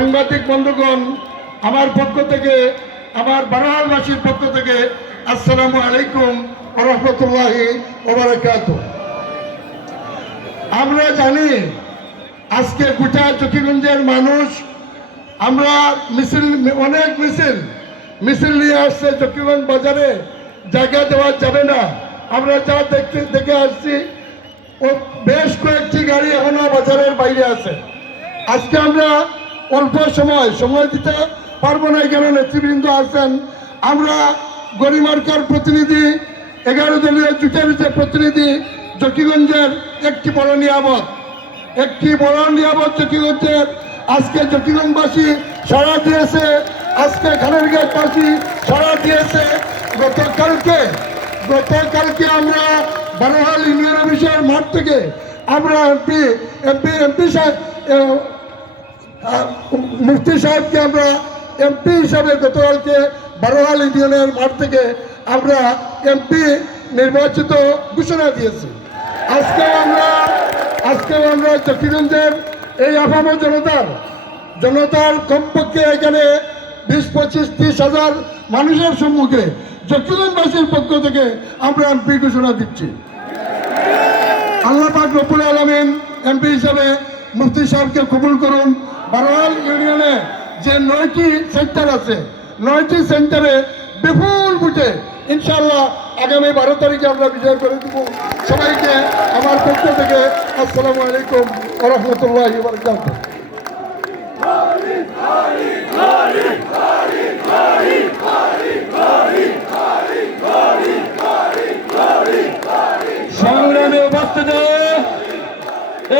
সাংবাদিক বন্ধুগণ, আমার পক্ষ থেকে, আমার বারোয়ালবাসীর পক্ষ থেকে আসসালামু আলাইকুম রহমতুল্লাহি ওবরাকাত আমরা জানি আজকে গোটা চকিগঞ্জের মানুষ, আমরা মিছিল, অনেক মিছিল মিছিল নিয়ে আসছে চকিগঞ্জ বাজারে, জায়গা দেওয়া যাবে না। আমরা যা দেখতে, দেখে আসছি, ও বেশ কয়েকটি গাড়ি এখনও বাজারের বাইরে আছে। আজকে আমরা অল্প সময় সময় দিতে পারব না এখানে নেতৃবৃন্দ আছেন আমরা গরিমার্কার প্রতিনিধি, এগারো দলীয় জুটের যে প্রতিনিধি, জকিগঞ্জের একটি বড় নিয়ামত। একটি বড় নিয়ামত জকিগঞ্জের। আজকে জকিগঞ্জবাসী সাড়া দিয়েছে, আজকে খানের গেটবাসী সাড়া দিয়েছে। গতকালকে গতকালকে আমরা বারোহাল ইউনিয়ন অফিসের মাঠ থেকে আমরা এমপি এমপি এমপি সাহেব মুফতি সাহেবকে আমরা এমপি হিসাবে গতকালকে বারোহাল ইউনিয়নের মাঠ থেকে আমরা এমপি নির্বাচিত ঘোষণা দিয়েছি। আজকে আমরা আজকে আমরা চকিগঞ্জের এই আপাম জনতার জনতার কমপক্ষে এখানে বিশ, পঁচিশ, ত্রিশ হাজার মানুষের সম্মুখে চকিগঞ্জবাসীর পক্ষ থেকে আমরা এমপি ঘোষণা দিচ্ছি। আল্লাহ পাক রব্বুল আলমিন এমপি হিসাবে মুফতি সাহেবকে কবুল করুন। বারোয়াল ইউনিয়নে যে নয়টি সেন্টার আছে, নয়টি সেন্টারে বিপুল বুটে ইনশাল্লাহ আগামী বারো তারিখে আমরা বিজয় করে দেব। সবাইকে আমার পক্ষ থেকে আসসালামু আলাইকুম রহমতুল্লাহ বরকাত সংগ্রামে উপস্থিত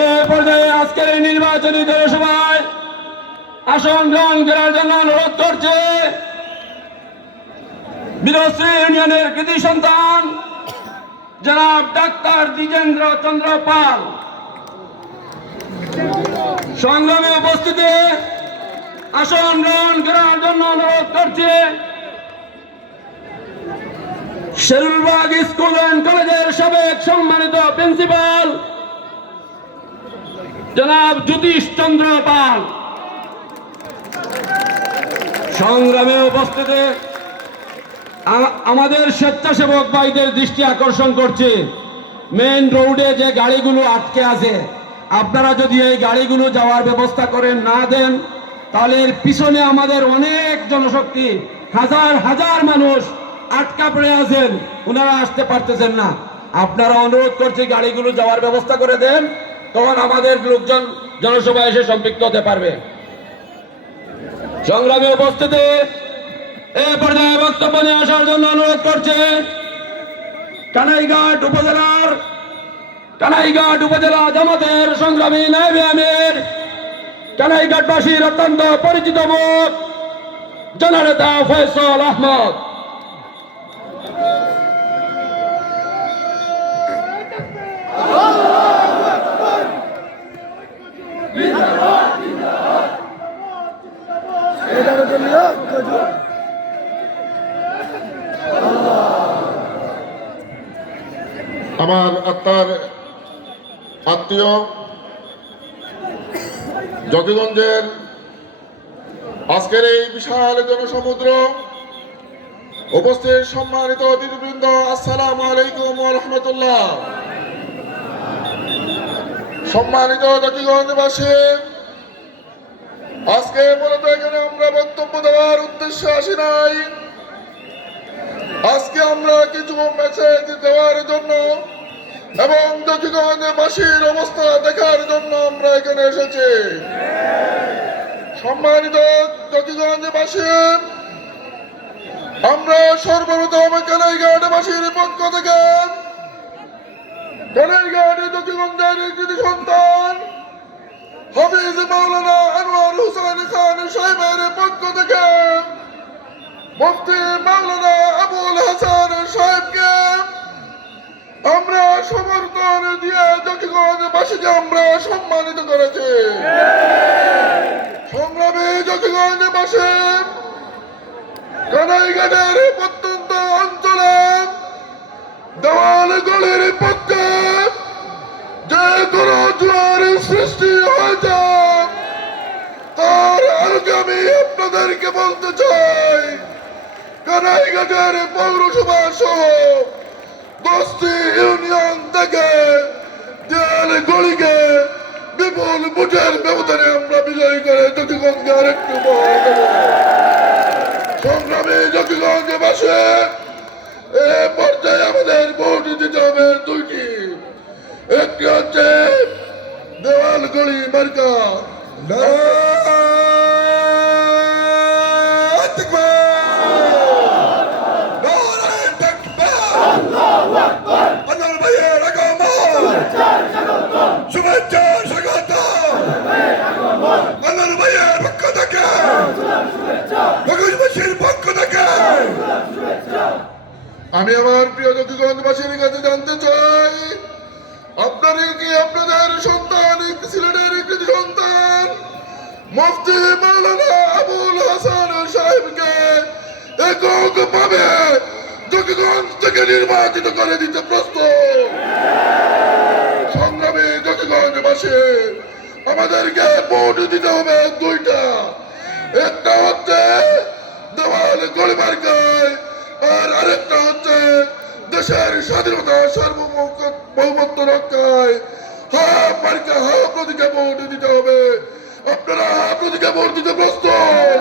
এ পর্যায়ে আজকের নির্বাচনী আসন গ্রহণ করার জন্য অনুরোধ করছে। বীরশ্রী ইউনিয়নের কৃতি সন্তান, জনাব ডাক্তার দ্বিজেন্দ্র চন্দ্র পাল। সংগ্রামে উপস্থিতি আসন গ্রহণ করার জন্য অনুরোধ করছে। শেরুলবাগ স্কুল অ্যান্ড কলেজের সাবেক সম্মানিত প্রিন্সিপাল, জনাব জ্যোতিষ চন্দ্র পাল। সংগ্রামে উপস্থিতি আমাদের স্বেচ্ছাসেবক ভাইদের দৃষ্টি আকর্ষণ করছে। মেন রোডে যে গাড়িগুলো আটকে আছে, আপনারা যদি এই গাড়িগুলো যাওয়ার ব্যবস্থা করেন না দেন, তাহলে পিছনে আমাদের অনেক জনশক্তি, হাজার হাজার মানুষ আটকা পড়ে আছেন ওনারা আসতে পারতেছেন না। আপনারা অনুরোধ করছি গাড়িগুলো যাওয়ার ব্যবস্থা করে দেন, তখন আমাদের লোকজন জনসভা এসে সম্পৃক্ত হতে পারবে। সংগ্রামে উপস্থিতি, এ পর্যায়ে বক্তব্য নিয়ে আসার জন্য অনুরোধ করছে, কানাইঘাট উপজেলার, কানাইঘাট উপজেলা জামাতের সংগ্রামী নাইবে আমির, কানাইঘাটবাসীর অত্যন্ত পরিচিত মুখ জননেতা ফয়সল আহমদ। আমার আত্মার আত্মীয় জকিগঞ্জের আজকের এই বিশাল জনসমুদ্র উপস্থিত সম্মানিত অতিথিবৃন্দ, আসসালাম আলাইকুম রহমতুল্লাহ। সম্মানিত জকিগঞ্জবাসী আজকে মূলত এখানে আমরা বক্তব্য দেওয়ার উদ্দেশ্যে আসি নাই। আজকে আমরা কিছু মেসেজ দেওয়ার জন্য এবং জকিগঞ্জে বাসীর অবস্থা দেখার জন্য আমরা এখানে এসেছি। সম্মানিত জকিগঞ্জবাসী আমরা সর্বপ্রথম কানাইঘাট বাসীর পক্ষ থেকে কানাইঘাট জকিগঞ্জের কৃতি সন্তান হাফিজ মাওলানা আনোয়ার হুসেন খান সাহেবের পক্ষ থেকে মুফতি মাওলানা সমর্থন দিয়ে জকিগঞ্জবাসীকে আমরা সম্মানিত করেছি। সংগ্রামী জকিগঞ্জবাসী কানাইঘাটের প্রত্যন্ত অঞ্চলে দেওয়াল গলির পক্ষে যে কোনো জোয়ার সৃষ্টি হয়েছে, তার আমি আপনাদেরকে বলতে চাই কানাইঘাটের পৌরসভা সহ দশটি ইউনিয়ন থেকে দেয়াল গলিকে বিপুল ভোটের ব্যবধানে আমরা বিজয়ী করে জ্যোতিগঞ্জে আরেকটু সংগ্রামী জ্যোতিগঞ্জে বাসে এ পর্যায়ে আমাদের ভোট দিতে হবে দুইটি। একটি হচ্ছে দেওয়াল গলি মার্কা। শুভেচ্ছা স্বাগত আল্লাহর ভাইয়ের পক্ষ থেকে ভগবাসীর পক্ষ থেকে আমি আমার প্রিয় জ্যোতিগঞ্জবাসীর কাছে জানতে চাই আপনারা কি আপনাদের সন্তান সিলেটের একটি সন্তান? মুফতি মাওলানা আবুল হাসান সাহেবকে একক ভাবে জ্যোতিগঞ্জ থেকে নির্বাচিত করে দিতে প্রস্তুত। সংগ্রামী জ্যোতিগঞ্জবাসী আমাদেরকে ভোট দিতে হবে দুইটা। একটা হচ্ছে দেওয়াল গলিমার্কায় আর আরেকটা হচ্ছে দেশের স্বাধীনতা সার্বভৌমত্ব রক্ষায় হা মার্কা হা প্রতীকে ভোট দিতে হবে। আপনারা হা প্রতীকে ভোট দিতে প্রস্তুত।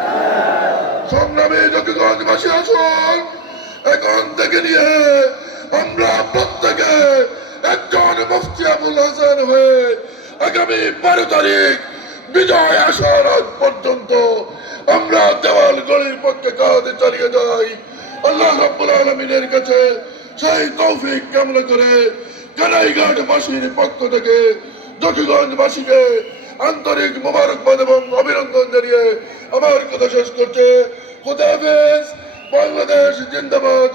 সংগ্রামী জ্যোতিগঞ্জবাসী আসুন। এখন থেকে নিয়ে আমরা প্রত্যেকে একজন মুফতি আবুল হাসান হয়ে আগামী বারো তারিখ বিজয় আসার আগ পর্যন্ত আমরা দেওয়াল গলির পক্ষে কাজে চালিয়ে যাই। আল্লাহ রাব্বুল আলমিনের কাছে সেই তৌফিক কামনা করে কানাইঘাট বাসীর পক্ষ থেকে জকিগঞ্জবাসীকে আন্তরিক মোবারকবাদ এবং অভিনন্দন জানিয়ে আমার কথা শেষ করছে। খোদা হাফেজ, বাংলাদেশ জিন্দাবাদ,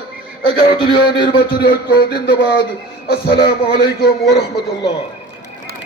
এগারো দলীয় নির্বাচনী ঐক্য জিন্দাবাদ। আসসালামু আলাইকুম ওরহমতুল্লাহ